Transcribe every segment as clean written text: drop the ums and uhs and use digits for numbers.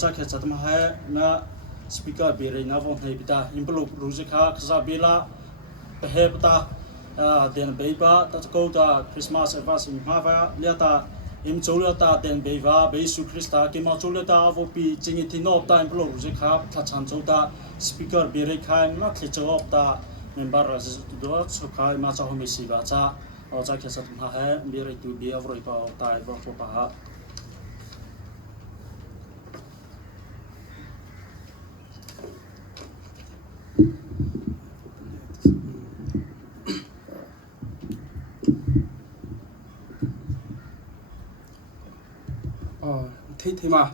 จะแค่จะทำให้นะสปีกเกอร์เบรีนะวันนี้พิธาอิมพลูรู้สึกค่ะขจาเบลาไปเฮปตาเดินเบย์บ้าตัดกูตาคริสต์มาสเอฟาสิมาฟ้าเลียตาอิมจูเลียตาเดินเบย์บ้าเบย์สุคริสตาเกมาจูเลียตาอวปีจริงที่นอบตาอิมพลูรู้สึกค่ะถ้าฉันจูตาสปีกเกอร์เบรีค่ะมาที่จะอบตาเมมเบอร์จะดูสุขายมาจะหุ่นสิบาจ้าจะแค่จะทำให้เบรีตูเบียฟรอยปาตายบอกว่า thế mà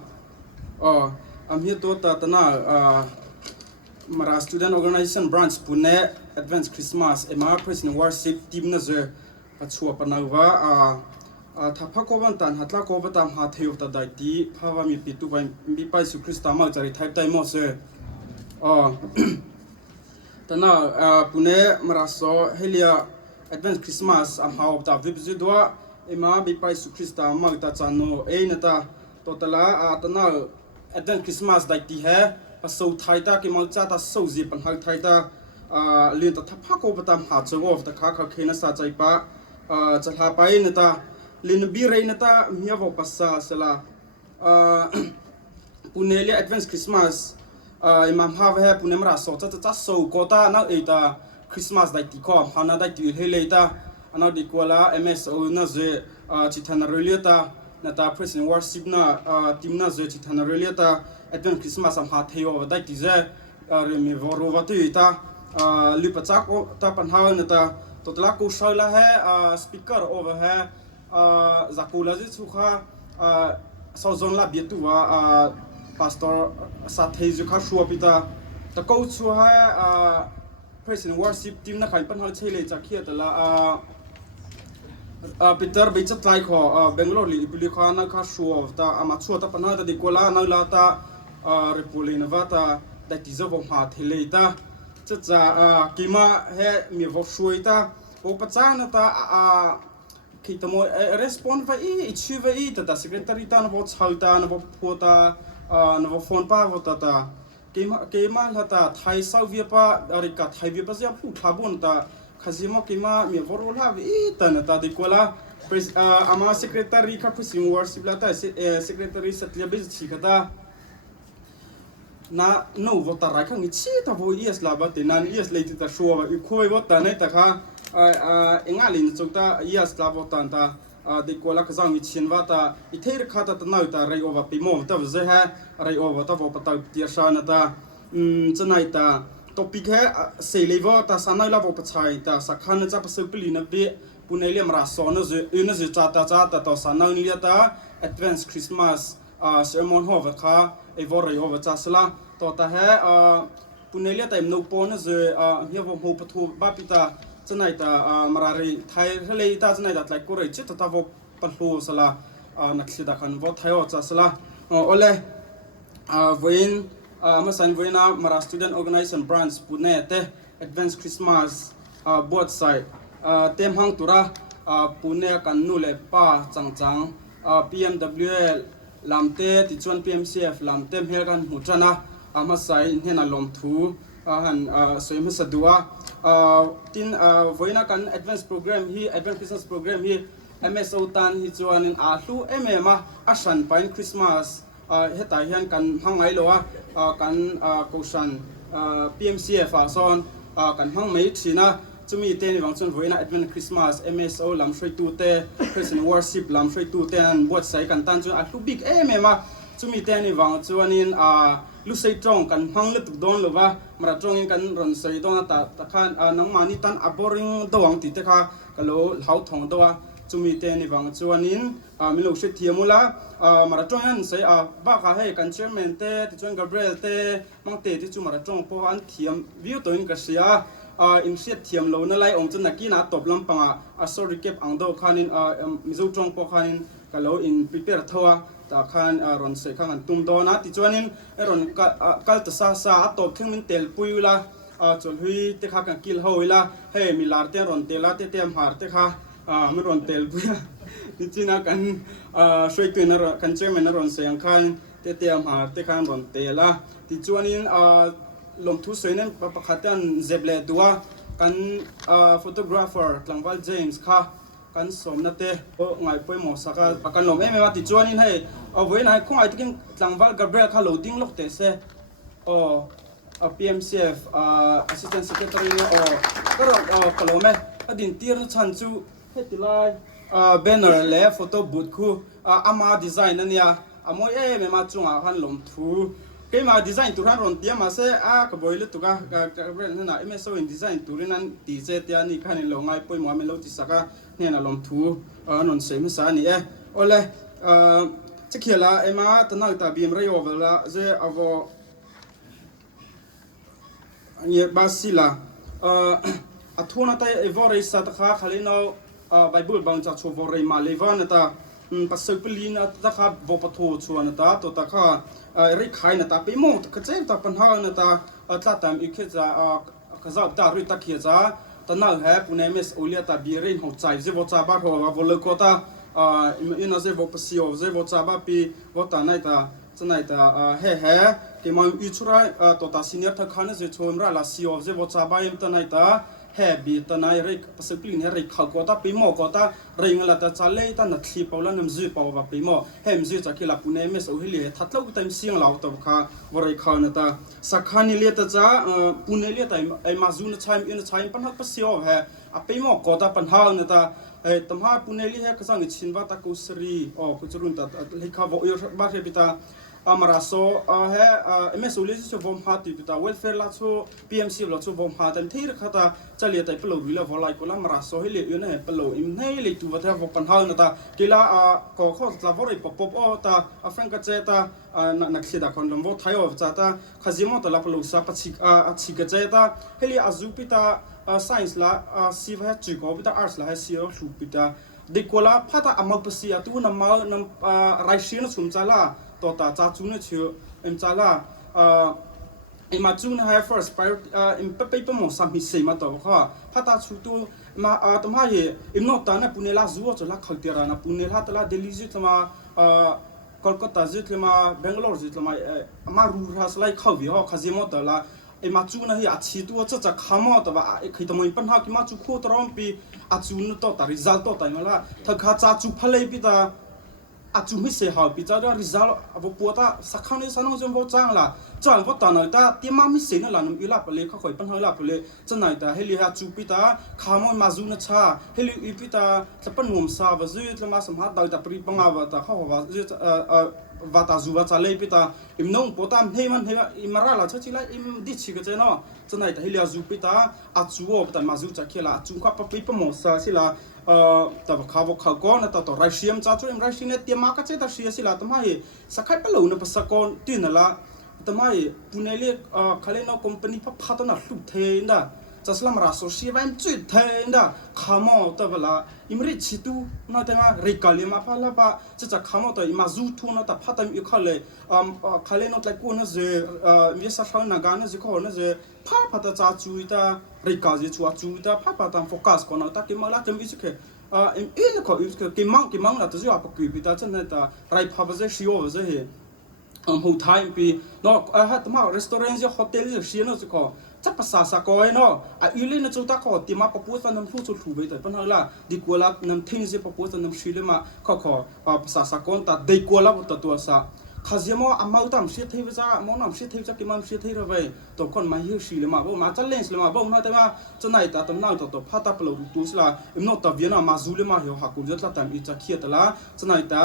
I'm here to Mara Student Organization Branch Pune Advanced Christmas Emma President Worship Team na ze achua panawa thapha ko ban tan hatla ko batam ha theu ta dai ti phawa mi pi tu bai mi pai su Krista ma chari thai tai mo se tana Pune Mara so helia Advanced Christmas am ha ta vibzu do Emma mi pai su Krista ma ta chano e na ta totala tana Advent Christmas dai ti hai pasau thai ta ki malcha ta so ji pan hal thai ta lin ta thapha ko batam ha chaw of ta kha kha khena sa chai pa chalha pai na ta lin bi rei na ta mia vo passa sala punele Advent Christmas imam ha ve punem ra so cha so ko ta na e ta Christmas dai ti ko hana dai ti hele ta ana di kola MSO na ze chithana reliata nata President Worship na team na ze chithana reliata Advent Christmas am ha theo dai ti ze remi vorova ti ta lipacha ko ta panha nata totla ko shaila hai speaker over hai zakula ji chukha sozon la bietu wa pastor sathei ju kha shuapita ta ko chu hai President Worship team na khai panha chele chakhia tala Peter Bichat like ho Bangalore li ibuli na kha shuo ta amachu ta panha ta dikola na la ta repulina vata that is of ha thele ta cha kima he mi vo shuita o pachana ta kitamo respond va I chu va I ta secretary ta na vo chalta na vo phota na vo phone pa vo ta kima la ta thai sau via pa arika thai via pa ja pu thabon ta khazimo kima mi vorol ha I ta na ta dikola ama secretary ka pusim worship la ta secretary satlia bez chikata na no vota ra khang chi ta vo yes la ba te nan yes le ta show I khoi vota nei ta kha engalin chokta yes la vota ta de kola ka jang chin wa ta I their kha ta na ta rai over pi mo ta ze ha rai over ta vo pata ti sha na ta chanai ta topic hai se level ta sanai la vo pachai ta sakhan cha pa sepli na be punele mra so na ze ina ze cha ta to sanai lia ta Advanced Christmas sermon ho va kha evor ho va cha sala to ta hai punele ta no pon ze hi vo ho pathu ba pita chanai ta mra ri thai le ta chanai da like ko ri chi ta vo pathu sala na khida khan vo thai ho cha sala ole voin masan voina Mara Student Organization Branch Pune te Advanced Christmas both side tem hang tura Pune kan nu le pa changchang PMWL lamte ti chuan PMCF lamte hel kan hutrana ama sai hena lom thu han soim sadua tin voina kan advanced program hi advanced Christmas program hi MSO tan hi chuan in a hlu emema a shan pain Christmas hetai hian kan hangai lowa kan kosan PMCF a son kan hang mai thina chumi te ni wangchon voina Advent Christmas MSO lam shrei tu te President Worship lam shrei tu te an bot sai kan tan chu a hlu big emema chumi te ni wangchon in lu sei tong kan hang le tu don lowa mara tong in kan ron sei don ta khan nang mani tan a boring dawang ti te kha kalo hau thong dawa chumi te ni wangchon in milo she thiamula mara tong an sei ba kha he kan chairman te ti chuan Gabriel te mang te ti chu mara tong po an thiam view to in ka sia in set thiam lo na lai om chun na ki na top lam panga sorry cap ang do khanin mizo tong po khanin kalo in prepare thowa ta khan ron se khang an tum do na ti chuanin ron kal ta sa top thing min tel puila chol hui te kha kan kil hoila he milar te ron tela te tem har te kha mi ron tel puya ni china kan shoi tu na kan chairman ron se ang khan เตะมาเตะข้างบนเตะละที่จวนนี้ลงทุนสวยนั้นประคัตันเจ็บเลยตัวกันphotographer กลางวันเจมส์ค่ะกันสมนัดเตะไงไปหมดสักกันลงไม่ว่าที่จวนนี้ให้เอาไว้ไหนคงไอ้ที่กลางวันกับเบรคค่ะโหลดดิ้งล็อกเตะเซ่PMCF assistant secretary ก็ก็ลงไหมอดีตที่เราชันจูให้ติลายbanner และ photo booth คู่อามาดีไซน์นั่นเนี่ยมวยไม่มาจุงหันลมทูก็มาดีไซน์ตัวนั้นรอนเตียมาเซ่ก็บอยเลยตัวก็เรื่องนั้นไม่ส่งดีไซน์ตัวนั้นดีเจเตียนี่ขันลงไงไปมัวไม่รู้ที่สักเนี่ยนะลมทูนนเสมิสานี่โอ้เลยจะเขียนละมาตอนนั้นตาบีมเรียกว่าละจะเอาเนี่ยบาสิละทุนนั้นแต่วอร์เรสัตขาขลินเอาไบเบิลบางจากชัววอร์เรมาเลวานะตาปัสสุปลีนะตาข้าบปทูชวนนะตาตัวตาข้าริขายนะตาไปมองก็เจ็บตาปัญหานะตาตาตามอีกแค่จะก็จะตาริตาเขียจะตาหน้าแฮปุเนมิสโอเลียตาบีเรนหัวใจเจ็บจ้าบ้าหัววอลเลกตาอินอาเจ็บปสิโอเจ็บจ้าบ้าปีวตาไหนตาจะไหนตาเฮ่เฮ่que mai uchurai tota senior tha khana je chomra la sio je bo cha ba im ta nai ta he bi ta nai re pasipin he re kha ko ta pi mo ko ta ring la ta chale ta na thli paula nam ji paw ba pi mo hem ji cha khila pune me so hili thatlo time siang law ta kha bo re kha na ta sakhani le ta cha pune le ta ai ma zu na chaim in chaim pan hak pa sio he a pi mo ko ta pan ha na ta tamha pune li he ka sang chin ba ta ku sri ku churun ta le kha bo yo ba he pita amaraso he MSOLIS chu vom hati pita welfare la chu PMC la chu vom hatan thir khata chali tai plo wila volai kola amaraso hele yuna he plo im nei le tu wata vo pan hal na ta kila ko kho la vori pop pop o ta afranka cheta na khida kon lom vo thayo cha ta khazimo ta la plo sa pachik chika cheta hele azupita science la siva chu ko pita arts la he sio chu pita de kola phata amak pasi atu na ma nam raishin chum chalaตัวตาจ้าจูนเชื่อจ้าละมาจูนให้ first priority ไปหมดสามีเสียมาตัวเขาพัฒนาชุดตัวมาตัวมาเหนอตาเนี่ยปุ่นเนล่าจัวจะลักขัดเดียร์นะปุ่นเนล่าตลาดเดลิจิตมากอลกัตตาจิตมาเบงกอร์จิตมารูราสไลเข้าวิฮะข้าเจมอตละมาจูนให้อาชีตัวจะข้ามตัวว่าคือตัวมันปัญหาที่มาจูโคตรร้อนปีอาจูนตัวแต่ result ตัวแต่มาละถ้าข้าจ้าจูพลัยปีตาอาจุมิเสียหายปีจ้าได้ริซาลอวัวตาสักครั้งนี้สนุกจนวัวจ้างละจ้างวัวตาหน่อยตาที่มามิเสียนั่นแหละนุ่มอีลาไปเลยเขาคอยปัญหาลาไปเลยจะไหนตาเฮลิฮาจูปีตาข้ามมาจูนชาเฮลิอีปีตาจะเป็นหนุ่มสาวว่าจุดละมาสมหัสดาวตาปรีปังอาว่าตาเขาว่าจุดว่าตาจูว่าจะเลยปีตาอิมน้องปตามเฮมันอิมราลาชัชิละอิมดิชิกเจเนาะจะไหนตาเฮลิฮาจูปีตาอาจูว่าแต่มาจูจะเขียละอาจูข้าปรีปังหมดซาสิละแต่เขาบอกเขาก็นะแต่ไรเชียมจ้าช่วยไรเชียเนี่ยเตรียมมาก็ใช้แต่เชียสิละทำไมสักใครไปหลงในภาษากรตีนั่นละทำไมปุ่นเลี้ยเขาเรียกว่าคอมพานีพัฒนาสุดเทียนด้าจะสลัมราโซเชียวันจุดเทียนด้าข้ามอแต่เวลาอิมริชิตูน่าจะมาเรียกเลี้ยมาพัฒนาปะจะข้ามอแต่อิมาจูทูน่าแต่พัฒนาอยู่เขาเลยเขาเรียกว่าแต่กูน่าจะมีสักครั้งนักการน่าจะเขาน่าจะพัฒนาจ้าจุดตาเรียกการจะชัวจุดตาพัฒนาโฟกัสก่อนนะแต่กี่มาละจำวิจิเคอินก็กี่มังละตัวจะว่าปกุยพิตาจันเนี่ยตาไรพับจะชิโอจะเห็นหูไทยปีเนาะฮะแต่มาร้านอาหารจะโฮเทลจะเชียนจะก็จะภาษาสกอยเนาะอีเล่นจะต้องเขาที่มาปพูดฟันน้ำพูดสุดถูกไปแต่ปัญหาละดีกว่าละน้ำทิ้งจะปพูดฟันน้ำชิลมาเขาภาษาสกอยแต่ดีกว่าละตัวซะข้าจะมองอามาอุตามเสียที่วิจามองน้ำเสียที่วิจากี่มันเสียที่เราไปตัวคนมาหิ้วชิลมาบ่มาจะเล่นชิลมาบ่มาแต่ว่าจะไหนแต่ตำนานตัวพัฒนาเปล่าตัวสิละอิมโนตับเวียนมาจูเลมาเหี่ยวหักกุญแจละแต่อีจะเขียดละจะไหนแต่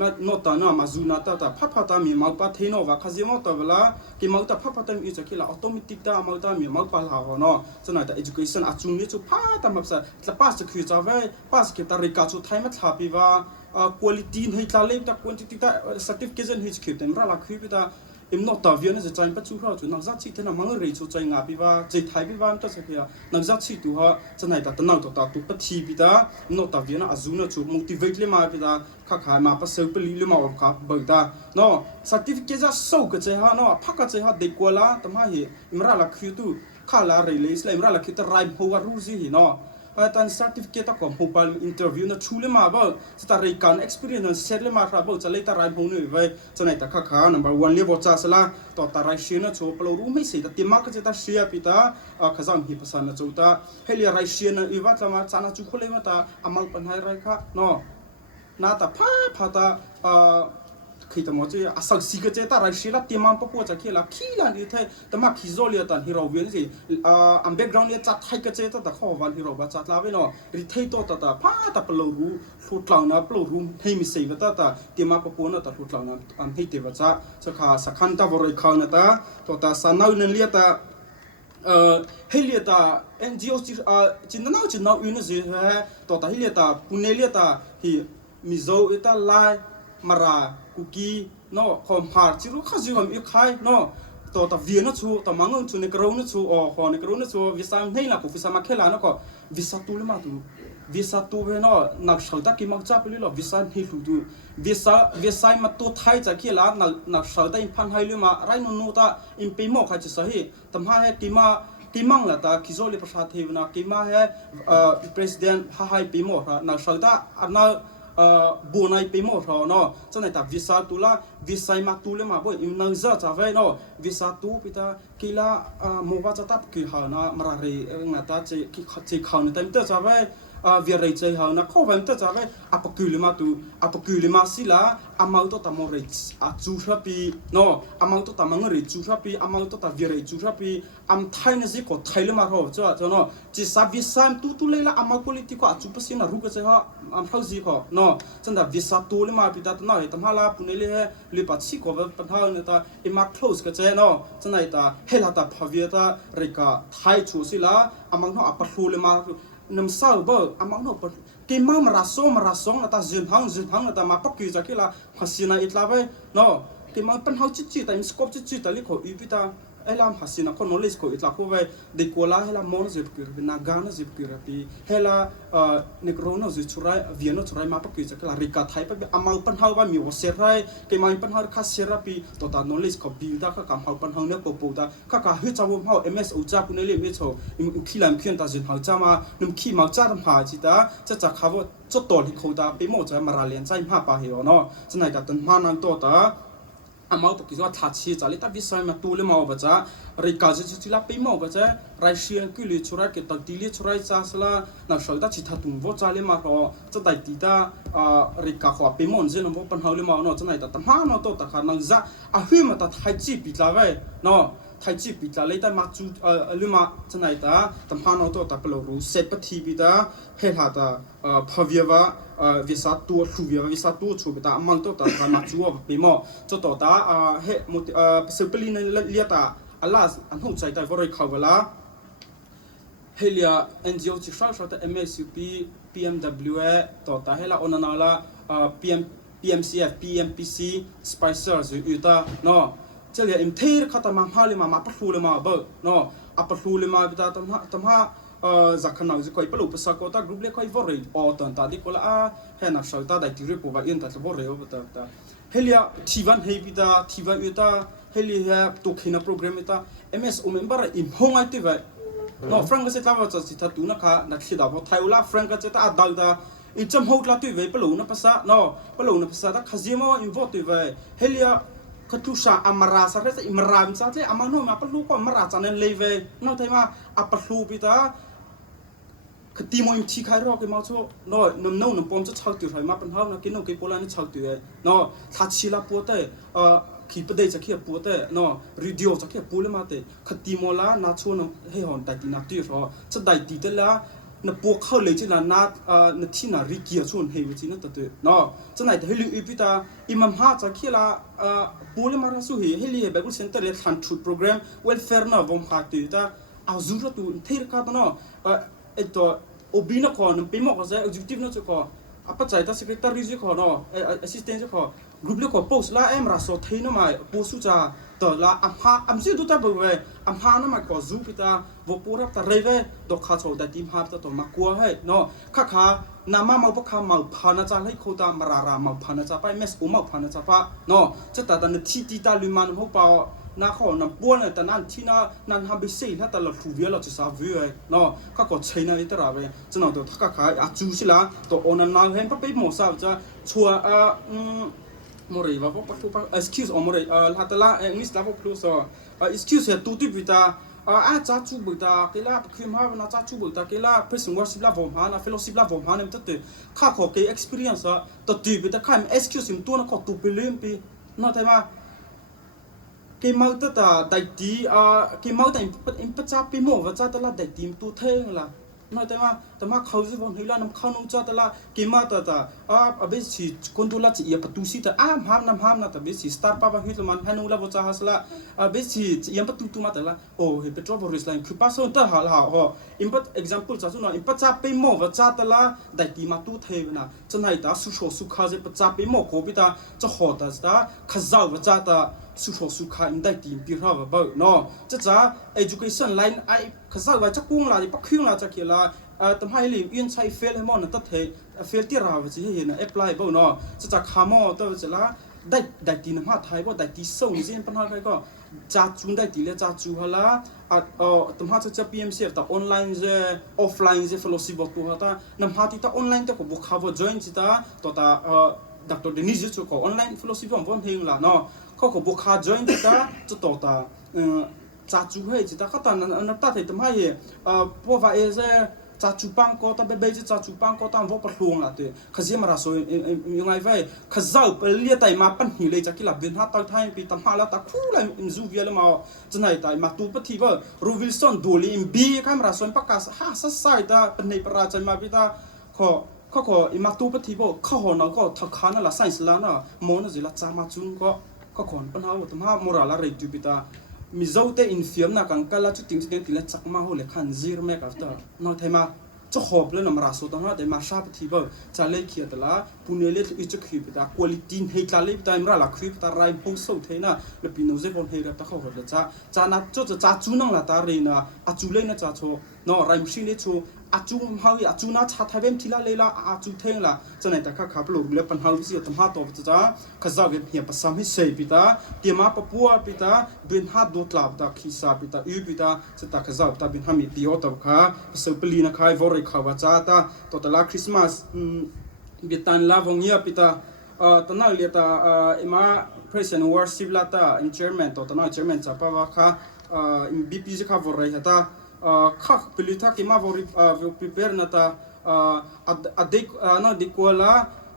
มาโนตานะมาจูนาตาพัฒนามีมาปัทเทโนว่าข้าจะมองตัวเวลากี่มาตาพัฒนาอีจะกี่ละออโตเมติกตามาตามีมาปัลหาเนาะจะไหนแต่ education อาจุนนี่จุพัฒนาแบบสัตว์ป้าสกิลจะไว้ป้าสกิลตาริกาจุไทยมาทับปีว่าquality ให้ตาเล็บตา quantity ตา certification ให้สกิลเต็มระดับคือปีตาอิมโนตาเวียนจะใจปัจจุบันจุนักจัดชีที่นั่งมังเรย์จุใจงาปีว่าใจไทยปีว่ามันจะสักอย่างนักจัดชีตัวจะไหนแต่ตนั่งตัวตาตัวปัจจุบันปีตาอิมโนตาเวียนอาจุนจุ motivate เลยมาปีตาข้าขายมาปัสสาวะเลยมาออกขับเบิกตาเนาะ certificate จะสู้กับใจฮะเนาะพักกับใจฮะเด็กกว่าละแต่มาเหอิมราลักคือตัวข้าละเรย์เลยสเลยอิมราลักคือแต่ไรหัวรู้สิเนาะ ตัน certificate ของ mobile interview นะชูเลยมาบ่จะตารายการ experience นั้น set เลยมาครับบ่จะเลยตารายพงนี่ไว้จะไหนตาข้า number 1เลยบ่จ้าสละต่อตารายเชียนะโชว์เปล่ารู้ไม่สิแต่เตรียมมาก็จะตาเชียปิตาข้าจำหิภาษานะโจตาให้เรียรายเชียนะอีว่าจะมาจานะจุคนเลยมาตาอามัลปัญหาไรค่ะเนาะน่าตาพาตาคือแต่หมอจะอาศัยสิ่งเจตารายเชียละเตรียมมาปุ๊บจะขี้ละขี้ละนี่เท่แต่มาขี้โซเลียตันฮิโร่เวียนสิอันแบ็กกราวด์เนี่ยจัดให้กเจตแต่ข้อวันฮิโร่บัจัดลาไว้เนาะริเทโตตาตาเปล่ารู้ทุกหลังนะเปล่ารู้ให้มีสิ่งว่าตาเตรียมมาปุ๊บนะตาทุกหลังนะอันให้เทวะจ้าสักขาสักขันตาบริขารนะตาสานาวนั่นเลียตาให้เลียตา NGO จินน่าอยู่นี่สิต่อตาให้เลียตาปุเนเลียตาที่มิโซอิตาไลมาราคุกี้เนาะคอมพาร์จิรุข้าจิวมีใครเนาะต่อตาเวียนชูตามังชูในกระโดนชูขอในกระโดนชูวิสามให้นะกูวิสามาแค่ละนะก็วิสาตูเลยมาตูวิสาตูเนาะนักชาวตะกิมักจับเลยหรอวิสาให้ดูวิสามาตัวไทยจะขี้ละนักชาวตะอินพันให้เลยมาไรนู่นตาอินไปหมอกใครจะสาเหตุทำให้กิมังละตาคิโซลิประชาธิปไตยกิมาให้president ให้ไปหมอกนักชาวตะอันนั้นบัวนายไปหมดเนาะจะไหนแต่วิสาตุละวิสัยมาตุเลยมาบ่อิมนังจะจะไว้เนาะวิสาตุพิตากีฬาโมบาจะตับคือหานะมาเรงาตาจะเขาในแต่เมื่อจะไว้วิริใจหานะข้อวันเมื่อจะไว้อัปกุลิมาสิละอามาตัวตามริจูชปีเนาะอามาตัวตามริจูชปีอามาตัวตามวิริจูชปีอัมไทยนี่สิก็ไทยเลยมาเขาจะเนาะจิสาวิสัยตุเลยละอามา politico อาจูปสินะรู้ก็จะฮะอัมเขาสิเขาเนาะจันดาวิสาตูเลยมาพิจารณาเห็นตั้งฮาลาปุ่นเลยหรือปัจฉิกว่าปัญหาเนี่ยตาอิมา close ก็จะเนาะจันไหนตาเฮลาตาพาวิตาเรกาไทยชูสิละอามังเขาอัปพูเลยมาน้ำเศร้าบ่อามังเขากินมาราซงนะตาจินหังนะตามาปักกี่จะกี่ละภาษีนะอิตลาไปเนาะกินมาปัญหาจิตแต่อิสกอบจิตแต่ลิขอีพิตาเฮลามภาษีนะคนโนเลสก็อิตลาเขาไปเด็กวัวละเฮลามอนจิบกิรนากานะจิบกิรปีเฮลาเนกโรนะจิชุไรเวียนชุไรมาปักกี่จะกี่ละริกาไทยไปอามังปัญหาว่ามีวเสไรกินมาปัญหาคัสเซราปีตัวตาโนเลสก็บิลดาข้ากำหาปัญหาเนี่ยก็ปูตาข้าหิจาวมเขา MS อุจาปุเนเลมิโชขี้ลำขี้นตาจินหาจามานุ่มขี้มาจ้าทำหาจิตาจะเขาว่าจะต่อที่เขาตาไปหมดจะมาราเลียนใจมาปะเหรอเนาะจะไหนกับตันมานังตัวตาอามาปกิจว่าทัดชีจะเลยแต่วิสัยมาตูเลยมาว่าจะริกาจะจิลาไปมาว่าจะไรเชียนกุลิชุระเกตักดีลิชุระจ้าสละนักชาวตาจิตตุงว่าจะเลยมาเขาจะได้ตีตาริกาขวาไปมันเจนว่าปัญหาเลยมาเนาะจะไหนแต่ตั้งมาเนาะตัวตะขานังจะหิมาตัดไทยจีปิดละเว้ยเนาะไทยจีปิดละเลยแต่มาจูเลยมาจะไหนแต่ตั้งมาเนาะตัวตะเปล่ารู้เซปทีปิดาเฮลาตาพาวิวาวิสาตัวชูวิสาตัวชูปิดามันตัวตะมาจูว่าไปมาจะตัวตาเฮมุตสืบลีนเลียตาอัลลาอันหุ่นใจแต่ว่าเราเขาเวลาเฮลีย NGO ที่ชอบแต่ MSUP PMW ต่อตาเฮลาอนันนาละPMCF PMPC Spicer อยู่ตาเนาะจะเรียกเทอร์ข้าตามาพาเลยมาปัดฟูเลยมาเบอร์เนาะปัดฟูเลยมาพิจารณาตั้มฮะจากขณะที่คอยปลุกภาษาโคตากรุ๊ปเล็กคอยวอร์เรย์ออตันตาดิโคละเฮนักชาวตาได้ที่เรียกว่าอินตัดวอร์เรย์ว่าตาเฮลียทีวันเฮพิตาทีวันอยู่ตาเฮลียตุกหินาโปรแกรมอยู่ตา MS อุเมนบาร์อิมฮงไอติวเนาะฟรังก์ก็จะทำว่าจะสิทธิ์ตุนะคะนักศิลป์ไทยอุลาฟรังก์ก็จะตาดัลตาอิจฉาหดละติวปลุกนับภาษาเนาะปลุกนับภาษาตาขจิมาอินวอติวเฮลียก็ทุชาอามาราสักแต่อิมรามิสักแต่อามาโนมาปลุกก็มาราจันเลเวเนาะแต่ว่าปลุกพิตาคือตีมวยที่ใครรอกันมาชั่วเนาะน้ำน้ำปอมจะชาวตัวไทยมาเป็นห้องนะกินน้ำกินโบราณนี่ชาวตัวเนาะทัดชิลาปัวเต้ขีปเดย์จะเขียปัวเต้เนาะรีดิโอจะเขียปูเลยมาเต้คือตีมวยละน่าชั่วน้ำให้หอนแต่ตีนักตีรอจะได้ตีแต่ละนับพวกเขาเลยที่ละนัดนัดที่น่าริเกียชวนให้วิจินั่นตัวเนาะจะไหนแต่ให้ลูกอีพิตาอิมัมฮาจะเขียละปูเลยมาสู้ให้เลี้ยแบบว่าเซ็นเตอร์เรียนทันชุดโปรแกรมเวลเฟอร์น่ะวงหาตัวแต่เอาจูระตัวเทร์กันเนาะตัวobina ko nang pimo ko sa executive no ko apa chai ta secretary ji ko no assistant ji ko group le ko post la em ra so theina mai post cha to la am si du ta bu ve na ma ko zu pita vo pura ta reve do kha chho da tim ha ta to ma kwa hai no kha na ma ma kha ma pha na cha lai kho ta ra ma pha na cha pai mes u ma pha na cha pa no cha ta na thi ti ta lu man ho pa na kho na buan ta nan thi na nan ha bi sei na ta la thu vi la cha sa vi no ka ko chaina ita ra ve cha no to kha a chu si la to on na hen pa pe mo sa cha chua more va po pa excuse o more hatala english la po plus excuse ya tu tu bita a cha chu bita ke la khim ha na cha chu bita ke la person worship la vom ha na fellowship la vom ha nem ta te kha kho ke experience to tu bita kha excuse im tu na kho tu pelim pi no ta ma ke mau ta dai ti ke mau ta im pa cha pi mo va cha ta la dai tim tu theng la nóiแต่มาเขาจะบอกให้เรานำเข้านุ่งจ้าแต่ละกิมาแต่เบสชีคนดูแลจีอย่าประตูสิแต่ห้ามนะแต่เบสชีสตาร์ป้าบ้าฮิตมันให้นุ่งแล้วบอกจ้าฮัสละเบสชียังประตูมาแต่ละโอ้เห็นเป็นทรอบบริสไลน์คือป้าส่วนแต่หาอิมพัต example จ้าส่วนอิมพัตจ้าไปหม้อว่าจ้าแต่ละได้ตีมาตู้เทวนะจะไหนตาสุโขสุขาจะปัจจ้าไปหม้อโคบิตาจะหอแต่ตาขจาวว่าจ้าแต่สุโขสุขาอิมได้ตีปีราบเบอร์เนาะจ้า education line ไอขจาวว่าจะกุ้งลาดิปักขิงลาจะเขียนลาทำให้ลิมยืนใช้เฟลให้มอนั่นตัดเทเฟลที่เราจะเห็นแอพพลายบ่เนาะจะคามอตัวจะละได้ตีน้ำมาไทยบ่ได้ตีส่งเสียนปัญหาใครก็จัดจูนได้ตีแล้วจัดจูฮะละทำให้จะ PMC แต่ออนไลน์จะออฟไลน์จะ fellowship บ่ตัวตาน้ำหาที่ตาออนไลน์แต่ก็บุกเข้าบ่ join จิตาตัวตาดักตัวเดนิสจะก็ออนไลน์ fellowship บ่เฮงละเนาะเขาก็บุกเข้า join จิตาจะตัวตาจัดจูให้จิตาเขาตานับตัดให้ทำให้พวกว่าจะจูปังก็ตาเบย์จะจูปังก็ตามว่าประหลวงละตัวขยี้มาราโซยังไงไว้ขย้าวไปเลี้ยไตมาปั้นหิเลยจากกิลาเบียนฮัตตาไทยปีตามหาละตาคู่เลยอินซูเวียเลยมาจะไหนไตมาตูปฏิบัติรูวิลสันดูลีอิมบีข้ามราโซนประกาศสัสไซตาเป็นในประราชมาพิตาขออิมาตูปฏิบัติข้าหอนก็ทักขานั่นละไซส์ละนะโมนั่นสิละจามาจุนก็ขอนปัญหาว่าตามหาโมราละเรจูพิตามีเจ้าเตอินฟิมนักกังละจุดทิ้งที่ละจักมาหัวเลยขันซีร์แม่กับตานอเทมาจะขอบเลยนำราสุดนะแต่มาชาปฏิบัติจะเล่เขียดละปุเนเล่อีจะขีบแต่คุณภาพให้การเล่แต่มาละขีบแต่รายปุ่งสุดเท่นะแล้วปีนู้นจะคนให้รับแต่เขาหัวเลยจะนัดจะจูนังละตาเรนะอาจูเล่นนะจะโชนอรายมุสิเล่โชอาจูเฮาอาจูน่าชาไทยเป็นทีละเลยละอาจูเท่งละจะไหนแต่ข้าขับรถเล็บปัญหาวิเศษทำหาตัวจะข้าจะเวียนเหี่ยภาษาไม่ใช่ปิตาเตียมาปะปัวปิตาเป็นหาดูตลาบตาขีสาปิตาปิตาจะตาข้าจะตาเป็นหามีดีอตัวข้าภาษาปลีนะข้าวอริข้าวจ้าตาตัวตลาดคริสต์มาสเบียตันลาวงเงียปิตาตอนนั้นเรียตามาเพรสเซนต์วอร์ซิบลาตาอินเจอร์แมนตัวตอนนั้นเจอร์แมนจะปะว่าข้าบีพีจะข้าวอริฮะตาข้าพิลิทักมาวอริพิเปอร์นะตาเด็กน่าเด็กวัวละ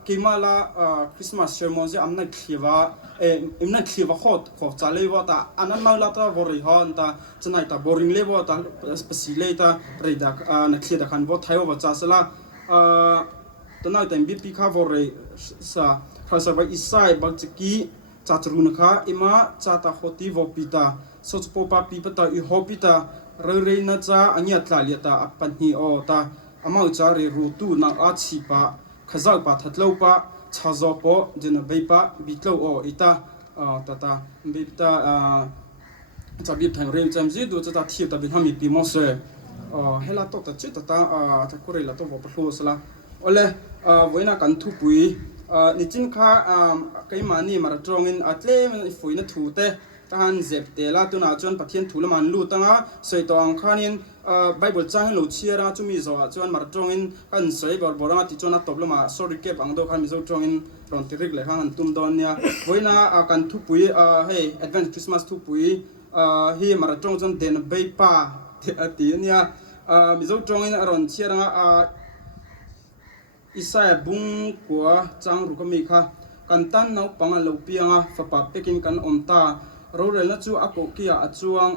กิมาละคริสต์มาสเชอร์มอนจะอันนั้นขีวะนั้นขีวะขอจะเลยวะตาอันนั้นมาละตาวอริฮอนตาจะไหนตาบอริงเลยวะตาสเปซิเลตาเรดักนักขีดกันวะไทยวะจ้าสละตอนนั้นแต่บีพีข้าวอริสะข้าสบายอิสายบังจิกีจัดรุนข้ามาจัดตาโฮติวปิตาสุดปปปีปตาอิฮอปิตาเรื่อยๆนะจ๊ะอันนี้ตลาดตาปัญหาตาอามาจะเรียรูตูนักอาชีพะขจาวปะทัดเล่าปะชาจอปะเจนใบปะบิดเล่าอิตาตาบิดตาจะบิดทางเรียนจำจีดูจะตาเทียบตาบิดหามีปีมอสเฮลัตตาจิตตาจะคุยละตัวปะโลสละโอเลวันนักันทุปุยนิจินข้าใครมานี่มาตรงอินอัตเล่มันฝุ่ยนัทูเตทหารเจ็บเตล่าตัวน่าจนปะเทียนถูละมันลู่ตั้งอ่ะสวยตองข้านินไบเบิลจ้างให้ลูเชียร์จุมีจ้าจนมาตรงอินกันสวยบอกว่าที่จนนัดตบละมาสอริเก็บอังโดขันมีจ้าตรงอินรอนติริกเลยข้างตุ้มดอนเนี่ยวันน่ะกันทุปุยเฮ้ย Advent Christmas ทุปุยเฮียมาตรงจนเดินใบป้าตีเนี่ยมีจ้าตรงอินรอนเชียร์อิสายบุ้งกัวจ้างรูกมีค่ะกันตั้นน้องปังลูปีอ่ะฝาปะเปกินกันอมตาเราเรียนแล้วจู่อากกี้อ่ะจวง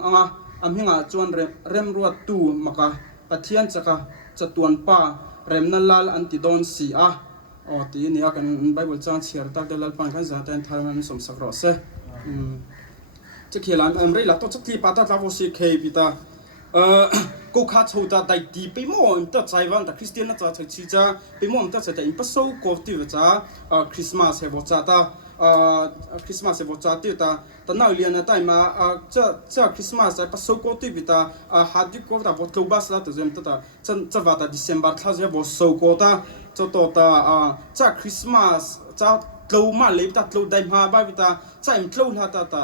หิงจวนเริ่มรัวตู้มากะปะเทียนจะตวนป้าเริ่มนั่นลาอันติดอนสีอ่ะทีนี้กันไบเบิลจางเชียร์ตักเดลัลปังกันจะแต่งทามันสมศักดิ์รอเซ่จะเขียนอันเรื่องละตัวจักรีปัตตาลาวสิเคปิตากูขาดโชว์ตาได้ดีไปมั่วอินเตอร์ใจวันแต่คริสเตียนน่าจะใช้ชีจ้าไปมั่วอินเตอร์ใจแต่อินพัสโซกอฟติวจ้าคริสต์มาสเฮวจ้าตา คริสต์มาสเวอร์จ้าติวตาตอนนั้นเรียนนะแต่มาจะคริสต์มาสปัสโซโกติวิตาฮัดดิโกตาบอทลูบัสละตัวเต็มตาจะว่าตาเดือนบาร์ทลาจะบอสโซโกตาจะตัวตาจะคริสต์มาสจะตลูมาเลยตาตลูได้มาบ้าวิตาจะอิมตลูลาตา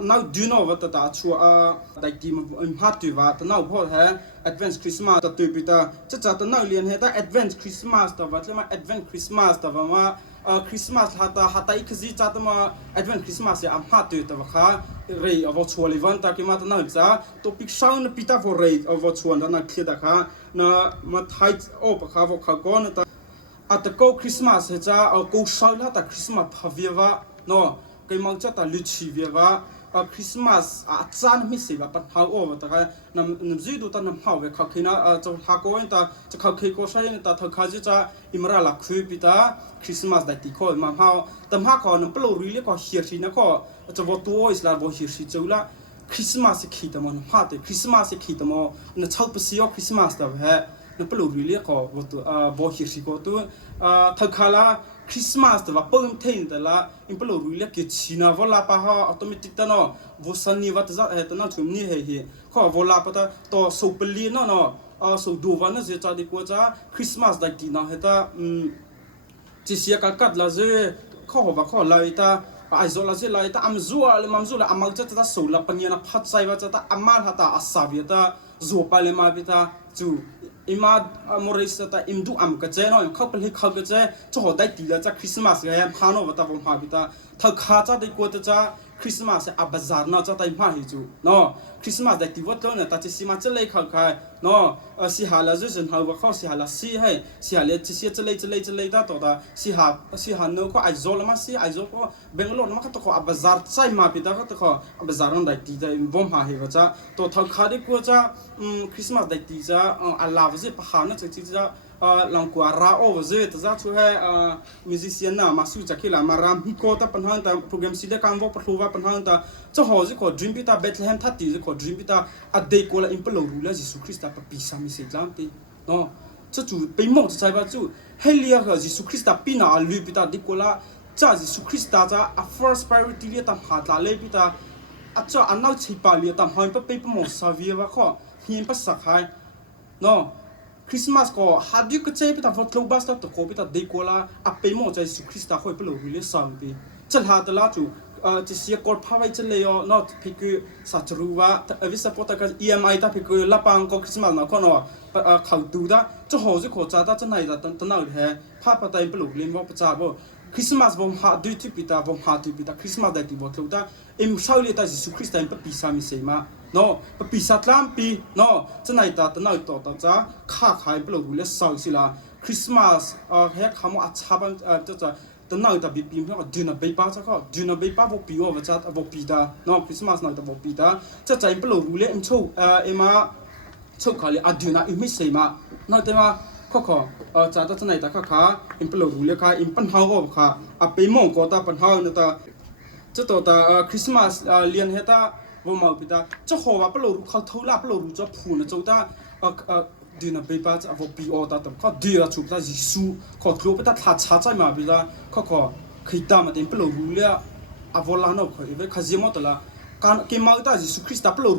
now do you know what the actual like team hat to what now what ha advanced christmas ta tu pita cha ta now lian he ta advanced christmas ta what ma advanced christmas ta ma christmas hata ikzi cha ta ma advanced christmas ya am hat to ta kha rei of what levan ta ki ma ta now cha topic sound pita for rei of what one na khia da kha na ma thai op kha vo kha kon ta at the go christmas he cha go sound ta christmas phaviwa no cái mong cho ta lưu trì về và Christmas chăn mi sẽ và bắt hao over ta cái nằm dưới đồ ta nằm hao về khắc khi na cho hao coi ta cho khắc khi có sai ta thằng khai cho imra là khui bị ta Christmas đại tỷ coi mà hao tầm hao còn nằm bao rưỡi có hiệp sĩ nó có cho vô tua là vô hiệp sĩ châu là Christmas khi ta mà nằm hao thì Christmas khi ta mà nó chau bớt xíu Christmas ta về nó bao rưỡi có vô tua vô hiệp sĩ có tua thằng khai là Christmas ta va pung thein ta la implo ruile ke china vola pa ha automatic ta no vosani va ta ta na chum ni he kho vola pa ta to so pli no so do va na je cha di ko cha Christmas da ti na he ta chi sia ka kat la je kho va kho lai ta ai zo la je lai ta am zuwa le mam zu la amal cha ta so la panya na phat sai va cha ta amal ha ta asavia ta zo pa le ma bi ta chu ima moris ta imdu am ka che no khap le khap ka che cho dai ti la cha Christmas ga ya phano wa ta vom ha bi ta tha kha cha dai ko ta cha Christmas a bazar na cha tai ma hi chu no Christmas dai ti wat lo na ta chi si ma che le kha kha no si ha la ju jin ha wa kho si ha la si hai si ha le chi si che le ta to ta si ha no ko ai zo la ma si ai zo ko Bangalore ma ka to ko a bazar chai ma bi ta ka to ko a bazar on dai ti dai vom ha hi wa cha to tha kha de ko cha Christmas dai ti cha a la wa je pa ha na chi cha lòng quả ra ô rồi ta ra chú hay musician nào mà suy chắc khi là mà ram hi cô ta phần hơn ta program sĩ để cam vô bắt lùa phần hơn ta cho họ chỉ có dream bita Bethlehem thắt thì chỉ có dream bita à đây cô là impelo rule Jesus Christ ta bị sami sẽ làm thì nó cho chú bị mong cho trái ba chú Helia cái Jesus Christ ta pina à lùi bita đi cô là cha Jesus Christ ta cha a first priority liệt tam hạt là lấy bita à cho anh nào chỉ bảo liệt tam hai bắt bị mong savia và khó hiền bắt sắc hai nó Christmas ko hadu ke che pita vot lo basta to ko pita de ko la ape mo chai su Christa khoi pelo rile sam pi chal ha ta la chu chi sia kor phawai chale yo not phiku sa chruwa avi support ka EMI ta phiku la pang ko Christmas na ko no khau tu da cho ho ji ko cha ta chanai da tan na he pha pa tai pelo lim bo cha bo Christmas bom ha du tu pita Christmas da ti bot lo ta em sauli ta Jesu Christa em pa pi sa mi se ma no pi satlam pi no chanai ta tanai to ta cha kha khai blo le sau sila Christmas he khamo acha ban cha tanai ta bi pi ma dina be pa cha ko dina be pa bo pi o cha bo pi ta no Christmas na ta bo pi ta cha chai blo le em chou ema chou khali aduna imi se ma no te ma kho cha ta chanai ta kha em blo le kha im pan hao go kha a pe mo ko ta pan hao na ta cha to ta Christmas lian he ta vô màu bị ta cho họ vào bao lâu thâu la bao lâu cho phù nó chúng ta đi na bị ba vô bị ở ta tập có đi là chụp ta Giêsu có lúc bị ta thắt chặt trái mà bị ta có khi ta mà đến bao lâu rồi vô la nó có với khai mốt là cái màu ta Giêsu Christ bao lâu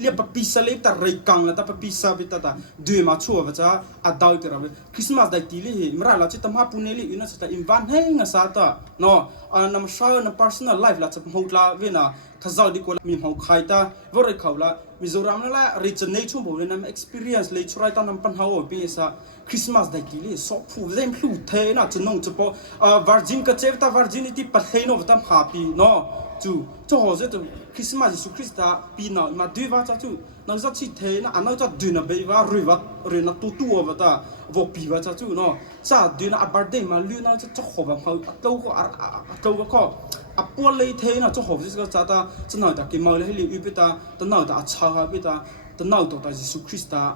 rồi bà pisa lấy ta rây căng là ta bà pisa bị ta đưa mà chua và cha đau thì rồi Christmas đại tỷ lệ mà là chỉ tầm hai phút này lệ nó sẽ ta invite hay ngay sao ta nó nằm sau nằm personal life là chụp hậu la với naถ้าเราดีกว่ามีห้องขายตาว่าเราเขาละมิโซรัมนั่นแหละริชเนชั่วโมงนั้น experience เลยช่วยตอนนั้นปัญหาว่าเป็นซะคริสต์มาสได้กี่เลยสอบผู้เล่นผู้เทน่ะจะน้องจะพอvirgin ก็เจ็บตา virginity ปัจจัยโน้ตตั้งhappy เนาะจู่จะหัวจะคริสต์มาสสุคริสต์ตาปีน่ะมาดูว่าจะจู่นั่งจะชิดเทน่ะอันนั้นจะดูน่ะไปว่าเรื่องนั้นตัวว่าตาว่าปีว่าจะจู่เนาะจะดูน่ะ birthday มาลุ้นน่ะจะขอแบบเขาตัวก็à bua lấy thế nào cho họ cái cái ta cho nào ta cái màu lấy liu bị ta nào ta cha ha bị ta nào ta Jesus Christ ta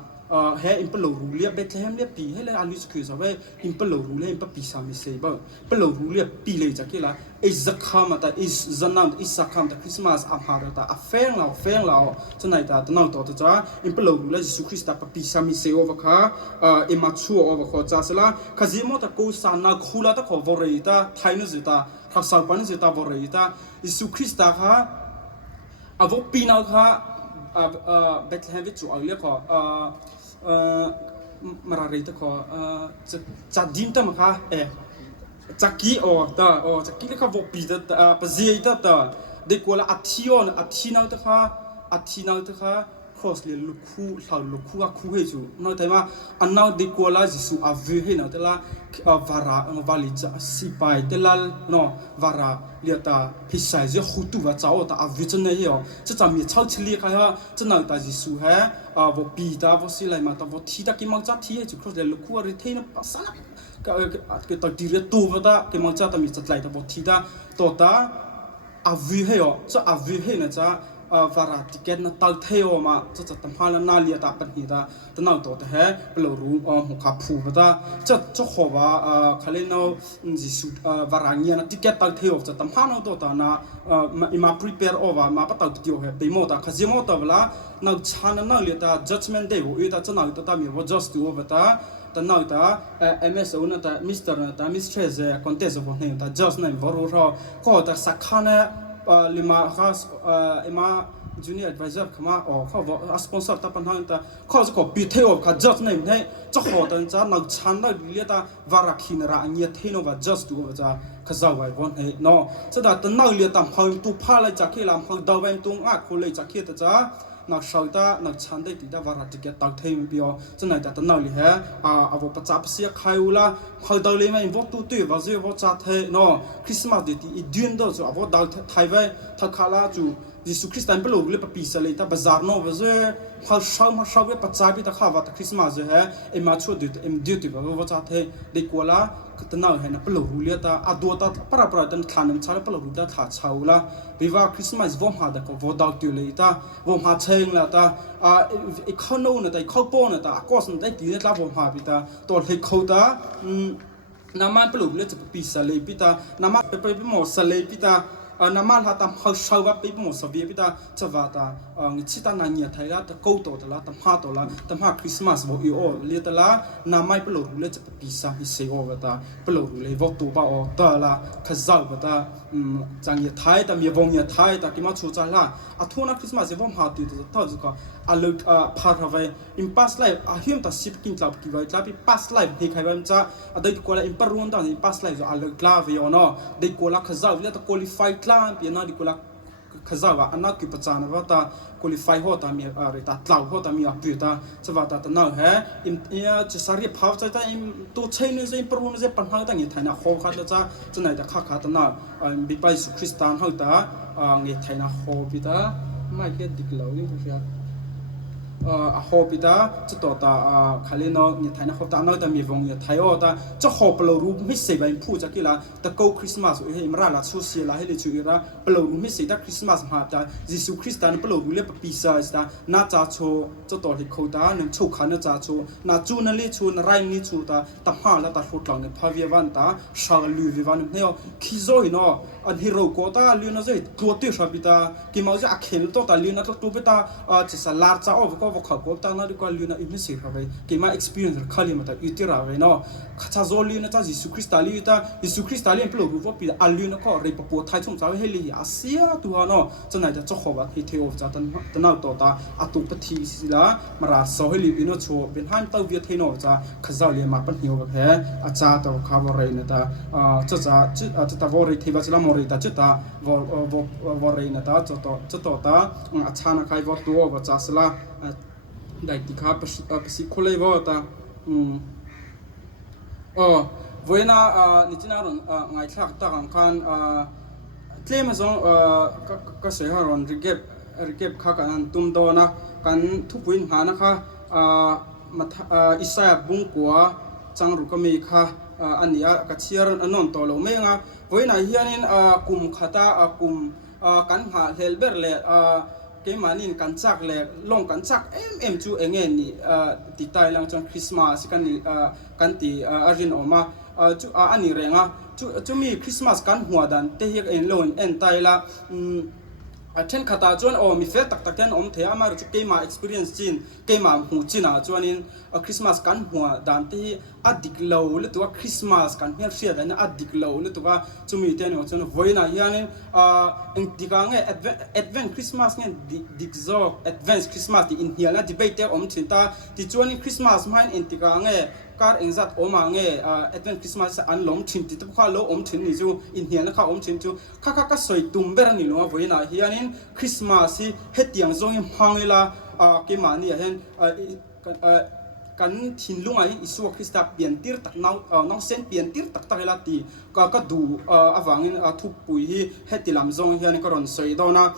เฮอิมเปโลรูเลียเบธเลเฮมเลียปีให้เลยอาลิสคือจะว่าอิมเปโลรูเลียอิมเปปีสามิเซบ้าเปโลรูเลียปีเลยจากที่ละอิสคามแต่อิสจันนามอิสคามแต่คริสต์มาสอาหารแต่อาเฟงเราจะไหนแต่ตนเอาต่อจ้าอิมเปโลรูเลียยิสุคริสต์แต่ปีสามิเซโอวะค่ะเอมาชัวโอวะค่ะจ้าสละขจิโมแต่กูสานาคูลาตะขอวอร์เรตาไทยนึกตาทักษะปันนึกตาวอร์เรตายิสุคริสต์ค่ะอาวปีนาค่ะเบธเลเฮมวิจูเอาเรียกมารารีตะขอจะดิมตะมะค่ะจักกี้จักกี้เลยค่ะวปีตะปะเจียตะเด็กว่าอัฐินาตะค่ะcross เลยลูกคู่เราลูกคู่ก็คู่ให้จูนั่นแต่ว่าอันนั้นเด็กว่าละจิสุอาวิให้นั่นแต่ละวาลิจะสิไปแต่ละเนาะวาระเรียตาพิสัยจะขุดว่าเจ้าแต่อาวิจะเนี่ยเหรอจะมีเช่าเฉลี่ยค่ะว่าจะนั่งแต่จิสุวปีตาวสิไลมาตาวที่ตะกิมังจัดที่ให้จู cross เลยลูกคู่อะไรเท่นะภาษาก็ตัดดีเรียตัวว่าตากิมังจัดแต่มีจัดไลตาวที่ตาตัวตาอาวิให้เหรอจะอาวิให้นะจ๊ะวาระติเกตนั่นตัดเที่ยวมาจะทำให้เราหน้าเลียตาปัญหาแต่นั่งตัวแต่เปล่ารู้หัวขับผูกแต่จะขอว่าเขาเรียกเราจิสุวาระเงี้ยนะติเกตตัดเที่ยวจะทำให้เราตัวแต่น่ะมา prepare เอาว่ามาปัตตาติโอเหไปหมดแต่ข้าจะหมดแต่เวลานั่งชั้นนั่งเลียตา judgment day ว่าจะนั่งตัวแต่มีว่า just do ว่าแต่นั่งแต่ MS นั่นแต่ Mr นั่นแต่ Mistress contest ว่าเนี่ยแต่ just นั่นว่ารู้ก็แต่สักขั้นลิมาข้ามาจูเนียร์ advisor เข้ามาเขาว่าสปอนเซอร์ตาปัญหาแต่เขาจะขอปิดเที่ยวกับ just นี่ให้จะขอแต่จะนักชั้นได้เรียกว่าวาระขินระเงียเที่ยวว่า just ดูว่าจะข้าจะไว้วันให้เนาะจะได้แต่นักเรียนตามเขาตัวพาเลยจากที่ลำเขาดาวเองตัวคนเลยจากที่แต่จะนักชาวตานักชั้นได้ติดวาระที่เกิดตักเที่ยวเปียวจะไหนแต่นักเรียนเอาว่าประจับเสียใครอุละเขาดาวเลยไม่วัดตัวว่าจะวัดจัดให้เนาะคริสต์มาสเดือนอีเดือนเดียวจะเอาว่าดาวไทยไว้ถ้าข้าละจูยิสุคริสต์เป็นเปล่าเลยปะปีเสเลยแต่บาซาร์โน่ว่าจะเขาชาวเว้ประจับไปแต่ข้าว่าคริสต์มาสจะมาช่วยเดือนว่าวัดจัดให้เด็กว่าละก็น่าเห็นนะเปล่าเลยแต่อดัวแต่ปราตันทานันชาเปล่าเลยแต่ถ้าชาวละวิวาคริสต์มาสวอมหาแต่ก็วัดดาวตัวเลยแต่วอมหาเชิงละแต่อีกข้าวโน่นแต่ข้าวป้อนแต่ก็สนได้ดีนะวอมหาไปแต่ตัวเล็กเขาแต่น้ำมันเปล่าเลยจะปีเสเลยไปแต่น้ำมันไปหมดเสเลยไปแต่น้ำมันหาตามเขาชาวบ้านไปหมดสบีไปแต่จะว่าแต่ชิตานันเนี่ยไทยละแต่กูตัวแต่ละตามหาตัวละตามหาคริสต์มาสบอกอีโอเรียแต่ละน้ำมันเปล่าเลยจะปีศาจเสียโอไปแต่เปล่าเลยบอกตัวบ้าอ๋อแต่ละข้าเจ้าไปแต่จังเนี่ยไทยแต่มีวงเนี่ยไทยแต่กิมาชูใจละทั่วนักคริสต์มาสจะว่าหาตัวแต่ถ้าจะก็ลูกพาราไว้อิมพาสไลฟ์เฮียมตัดสิบกินกลับกี่วันกลับไปพาสไลฟ์ให้ใครบ้างจ้าได้กูละอิมพารุนตาอิมพาสไลฟ์จะลูกกลับไปอ๋อเนาะได้กูละข้าเจ้าเรียกแต่คุริฟายกลับเปียนาได้กูละข้าเจ้าว่าอันนั้นคือปัจจัยนะว่าแต่คุริฟายหัวแต่มีอะไรแต่ตลาดหัวแต่มีอัพอยู่แต่จะว่าแต่นั่นเหรออิมจะสารีภาพใจแต่อิมตัวเชนนี่จะอิมพารุนจะปัญหาต่างอย่างไทยนะข้อขัดแล้วจ้าจะไหนแต่ข้าขัดแต่นั่นบิไปสุคริสต์ตานเขาแต่อย่างไทยนะข้อพิตาไม่เกี่ยวดิกเหล่านี้พวกนี้ฮอปิตาจะต่อตาขลีนอเนี่ยไทยนะเขาตาน้อยแต่มีวงเนี่ยไทยอ๋อตาจะฮอปลรูไม่เสียไปพูดจากกี่ละแต่ก็คริสต์มาสเฮ้ยมันละสุเสียละให้เลยช่วยละปลรูไม่เสียแต่คริสต์มาสมาตายิสุคริสต์ตานปลรูเลี้ยปปีศาจตาน่าจะโชจะต่อที่เขาตาหนึ่งโชขันน่าจะโชน่าจูนั่นเลยโชน่าไรนี่โชตาแต่ห้าแล้วตาฟุตหลังเนี่ยพาวิวันตาชาลูวิวันเนี่ยคิโซยเนาะอันฮีโร่ก็ตาเลี้ยน่าจะตัวเตี้ยชาบิตากิมาจะอักเขนตัวตาเลี้ยน่าจะตัวบิตาจะสลาร์จ้าอ๋อก็เขาก็ตาหน้าดีกว่าเรื่องอิมเมสิครับไปเกี่ยมา experience ขลีมาแต่ยุติราไปเนาะข้าจะโซลีนะจ้ายิสุคริสต์ลีตายิสุคริสต์ลีนเปล่ารู้ว่าปีอัลลีนะก็เรียบปัวไทยช่วงเช้าให้ลีอาเซียตัวเนาะจะไหนจะเจ้าของว่าให้เทโอจ้าตันเอาต่อตาอัตุปฏิสิละมาราโซให้ลีอินโชเป็นฮันเต้าเวียเทโนจ้าข้าจะเรียนมาเป็นหิวแบบแฮอาจารย์ตัวข้าวอะไรนะตาจะตาวอริที่ว่าจะละมอริตาจะตาวอรินะตาจะต่อตาอาจารย์นักไอ้วัดตัวว่าจะสละได้ที่ข้าไปสิคนเลยว่าตาวันน่ะนี่ที่น่ารังไงทักตากันเที่ยงมาส่งก็เสียหายรันริเก็บข้ากันตุ้มโตนะกันทุกวันหานะคะมาอิสระบุ้งกัวจังรุกมีค่ะอันนี้ก็เชียร์นนตัวเราไม่งั้นวันน่ะเฮียนี่กลุ่มข้าตากลุ่มกันหาเฮลเบอร์เลย cái mà nín cắn chắc lệ long cắn chắc em chú anh em ni tí tai lang trong Christmas cái ni cái tí Arjun oma chú anh ni renga chú mi Christmas kan hua dan te hi en loin en tai la then khata chuan mi fe tak tak ten om the amar chu ke ma experience chin ke ma hu china chuanin Christmas kan hua dan te adik lo le tu Christmas kan her sia dan adik lo le tu ka chumi ten chuan voina hianin in tika nge advent Christmas nge dik zo advance Christmas in hiala debate om thinta ti chuanin Christmas main in tika nge kar engzat oma nge advent Christmas an lom thin ti tu kha lo om thin ni chu in hiala kha om thin chu kha soi tumber ni lo voina hianin Christmas hi hetiang zong hangila ke mani hen kan thin lunga hi Isu Krista pian tir tak nau sen pian tir tak tak la ti ka du awangin thu pui hi hetilam zong hian ka ron soi dona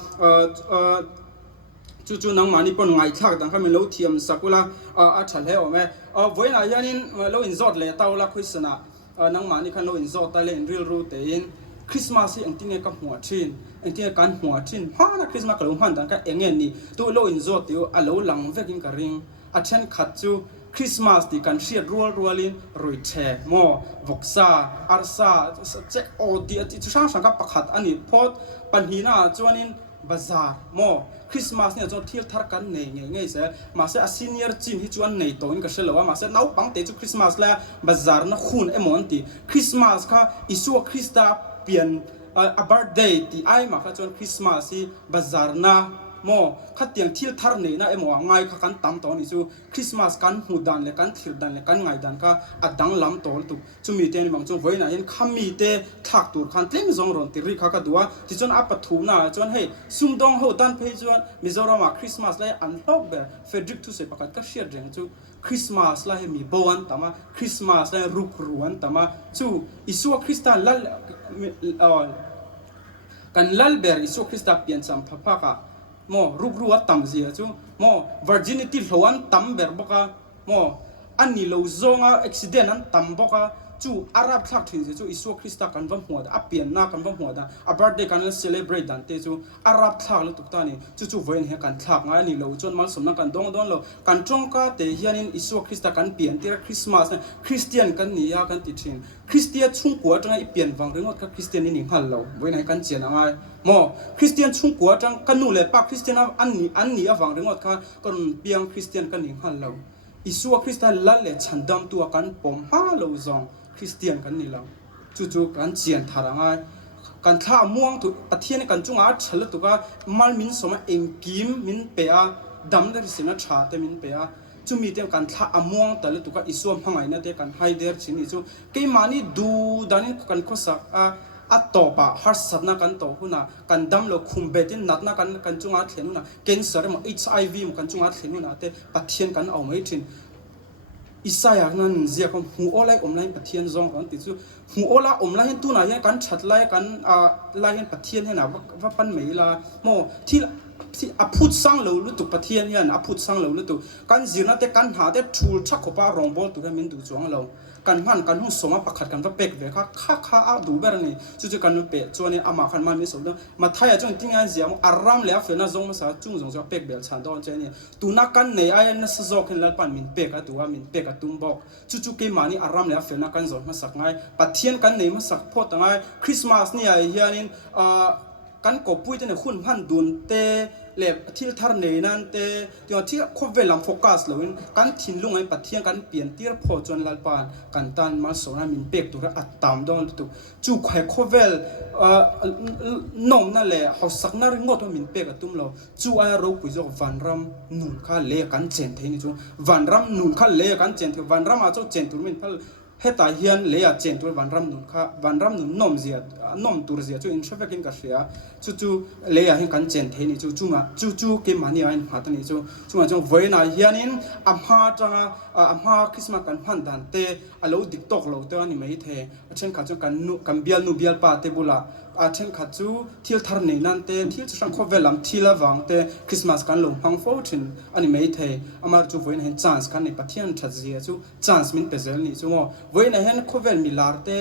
chu nang mani pon ngai thak dang khamin lo thiam sakula a thal he ome voina hianin lo in zot le taula khuisana nang mani khan lo in zot ta le in real ru te in Christmas hi angtinge ka hmuah thin angtinge kan hmuah thin hana Christmas ka lo han dan ka engen ni tu lo in zot tiu a lo lang vekin ka ring a then khat chu Christmas ti kan hriat rualin roi the mo voksa arsa che odi ati chu sang sang ka pakhat ani phot panhina chuanin bazar mo Christmas ne cho thil thar kan nei nge se ma se a senior chin hi chuan nei to in ka shelawa ma se nau pang te chu Christmas la bazar na khun emon ti Christmas kha Isu Krista pian a birthday ti ai ma kha chuan Christmas hi bazar na mo khatiang thil thar nei na emo ngai kha kan tam to ni chu Christmas kan hu dan le kan thir dan le kan ngai dan kha adang lam tol tu chumi te ni bang chu voina in khami te thak tur khan tleng zong ron ti ri kha ka duwa ti chon a pathu na chon hei sumdong ho tan phei chuan Mizoram a Christmas lai an tok be Frederick tu se pakat ka share jeng chu Christmas lai mi boan tama Christmas lai ruk ruan tama chu Isu Krista lal kan lal ber Isu Krista pian sam phapha ka mo rugruat tam zia chu mo virginity hloan tam ber boka mo ani lo zonga accident an tam boka chu arab thak thin chu Isu Krista kan vam huada apian na kan vam huada a birthday kan celebrate dan te chu arab thak lo tukta ni chu voin he kan thak nga ni lo chon mal somna kan dong lo kan tongka te hianin Isu Krista kan pian tira Christmas Christian kan ni ya kan ti thin Christian chung kwa tanga ipian wang rengot ka Christian ni hal lo voin he kan chen anga mo Christian chung kwa tang kanu le pa Christian an ni awang rengot ka kon piang Christian kan ni hal lo Isu Krista lal le chandam tu kan pom ha lo zong Christian kan ni lo chu kan chian tharanga kan tha muang tu pathian kan chunga thal tu ka mal min soma engkim min pe a dam der sina tha te min pe a chumi te kan tha amuang tal tu ka Isu hangai na te kan haider chini chu ke mani du danin kan khosak a topa har satna kan to huna kan dam lo khumbetin natna kan chunga thlenuna cancer mo HIV mo kan chunga thlenuna te pathian kan au mai thin Isaiah nan zia kom hu olai omlain pathian zong kan ti chu hu ola omlain tu na ya kan thatlai kan lain pathian he na va pan mei la mo thil a phut sang lo lu tu pathian hian a phut sang lo lu tu kan zirna te kan ha te thul thak khopa rong bol tu min du chuang lo kan man kan hu soma pakhat kan va pek ve kha a du ber ni chu kan pe chuani ama khan man mi so do ma thaya chong tinga zia mo aram le afena zong ma sa chung zong so pek bel chan don che ni tu na kan nei ai na sa zo khen lal pan min pe ka tu min pe ka tum bok chu ke mani aram le afena kan zo ma sak ngai pathian kan nei ma sak pho tangai Christmas ni ai hianin kan ko pui te ne khun han dun te le thil thar nei nan te tio thi khovelam focus loin kan thin lungai pathian kan pian tir pho chon lalpan kan tan mal sona min pek tu ra atam don tu chu khai khovel nom na le hausak na ringot min pek atum lo chu ai ro pui jok vanram nun kha le kan chen the ni chu vanram nun kha le kan chen the vanram a chu chen tu min phal heta hian le a chen tur vanram nun nom zia nom tur zia chu in trafficking ka sia chu le a hin kan chen the ni chu ke mani a in phat ni chu chung voina hianin amha tanga amha Christmas kan phan dan te alo diktok lo te ani mai the achen kha chu kan bial nu bial pa te bula a then kha chu thil thar nei nan te thil chu sang khovelam thila wang te Christmas kan lo hang fortune ani mai the amar chu voin hen chance kan ni pathian that zia chu chance min pezel ni chu mo voin hen khovel milar te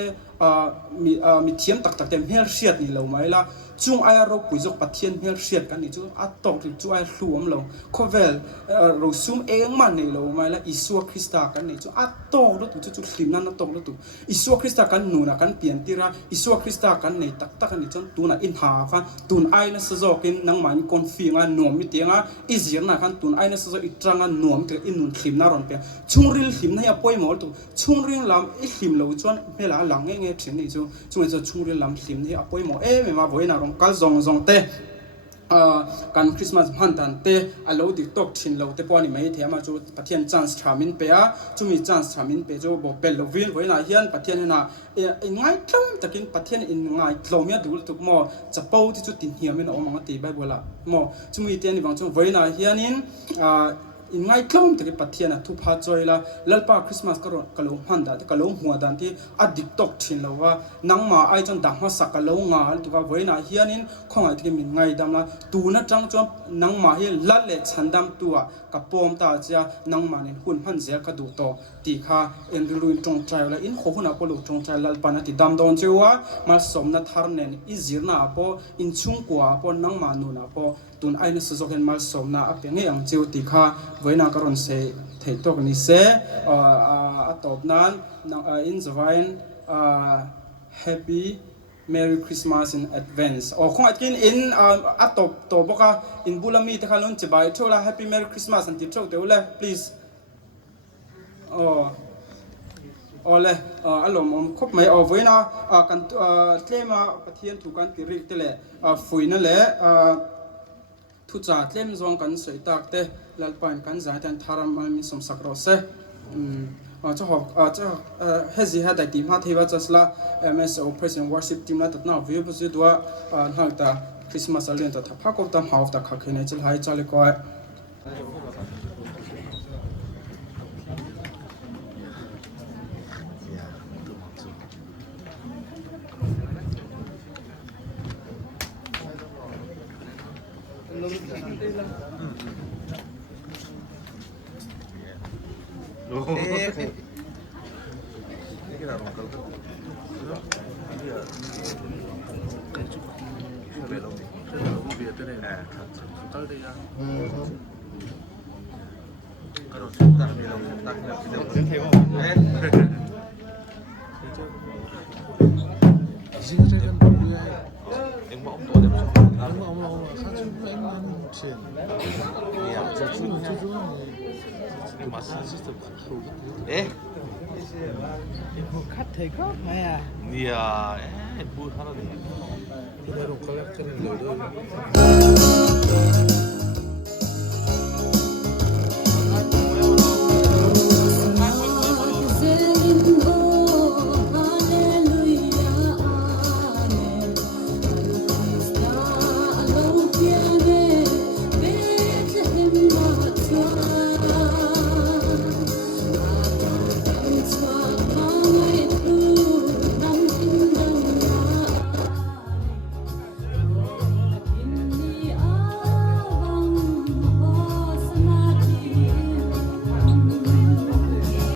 มีเทียมตักเต็มเฮลเชียดนี่เราไหมล่ะจุงไอเราปุยจกปัทเทียนเฮลเชียดกันนี่จุอัตตอกถึงจุไอรวมเราโคเวลเราซุ่มเองมันนี่เราไหมล่ะอิสวคริสต์กันนี่จุอัตตอกแล้วตุจุลิมนั่นอัตตอกแล้วตุอิสวคริสต์กันนูนะกันเปลี่ยนที่ระอิสวคริสต์กันนี่ตักกันนี่จุตูน่ะอินหากันตูนไอน่ะสจกินนังมันคอนฟิงอ่ะนวมมิเตียงอ่ะอิเสียนะกันตูนไอน่ะสจอิตรังอ่ะนวมถึงอินนุนลิมน่ารอนเปียชุงริลลิมนี่อ่ะป่วยหมดตุชุงริลลำอิลิมเราจวนเวลาหลังเงี้ยถึงนี่จุจุงชุงริลลำลิมนี่อ่ะป่วยหมดไม่มาบ่อยนะรองกัลซองเตการคริสต์มาสฮันตันเตอโลดิตอกชินโลเตปอนี่ไม่เทียมาจูปะเทียนจันส์ทรามินเปียจูมีจันส์ทรามินเปียจูบอกเป็นโลวินไว้น่ะเฮียนปะเทียนน่ะง่ายจังตะกินปะเทียนง่ายโลเมียดูตุกมอจะเป้าที่จุดตินเฮียมินออกมาตีใบบัวละมอจูมีเทียนนี่บางจูไว้น่ะเฮียนินง่ายคล้องตะกินปะเทียนน่ะทุพาจอยละลัลปาคริสต์มาสก็โลฮันดาก็โลหัวดันที่อดิตอกชินโลว่านังมาไอจนดังมาสักก็โลงาตุกไว้น่ะเฮียนินของไอที่มีง่ายดำละตูน่ะจังจอมนังมาเฮลัดเล็ชันดำตัวกับปอมตาเจียนังมาเนี่ยหุ่นพันเสียกระดูกโตตีขาเอ็นรุนจงใจละอินโคหุนักลุจงใจลัลปานะติดำโดนเจียวมาสมนัทฮาร์เนนอิจิรนาปออินชุงกัวปอนังมานูนาปอตุนไอเนสโซเห็นมาสมนาอเปียงเงยงเจียวตีขาไว้น่ะกรอนเซเทตอกนิเซตอบนั้นอินสวายน์Happy Merry Christmas in advance อ๋อคงอาจกินอินตบบอกว่าอินบุลามีที่เขาลุ้นจะไปโชว์ละ Happy Merry Christmas อันที่โชว์เดี๋ยวเลย please อ๋อเลยอารมณ์ครบไหมไว้นะกันเทมาปะเทียนถูกกันติริกเตะฝุ่ยนั่นแหละทุจ่าเทมซองกันสวยตากเตะลัลปานกันจ่าแทนทารามันมีสมศักดิ์รอเซเจ้าหอกเจ้าเฮซิฮะแต่ทีมฮาเทวะจัสละ MSO President Worship Team ละตัดหน้าวิวบุษดัวหากตาคริสต์มาสเลียนตัดพักกับตามหาวตาขักเขนจิลหายจัลก็Em mà ông tổ đẹp sao? Ông 사진 em 혹시 야, 저 주는 지금 마스 시스템 에? 이거 카테가 뭐야? 이야, 뭐 하나 돼. 그대로 컬렉션을 넣어도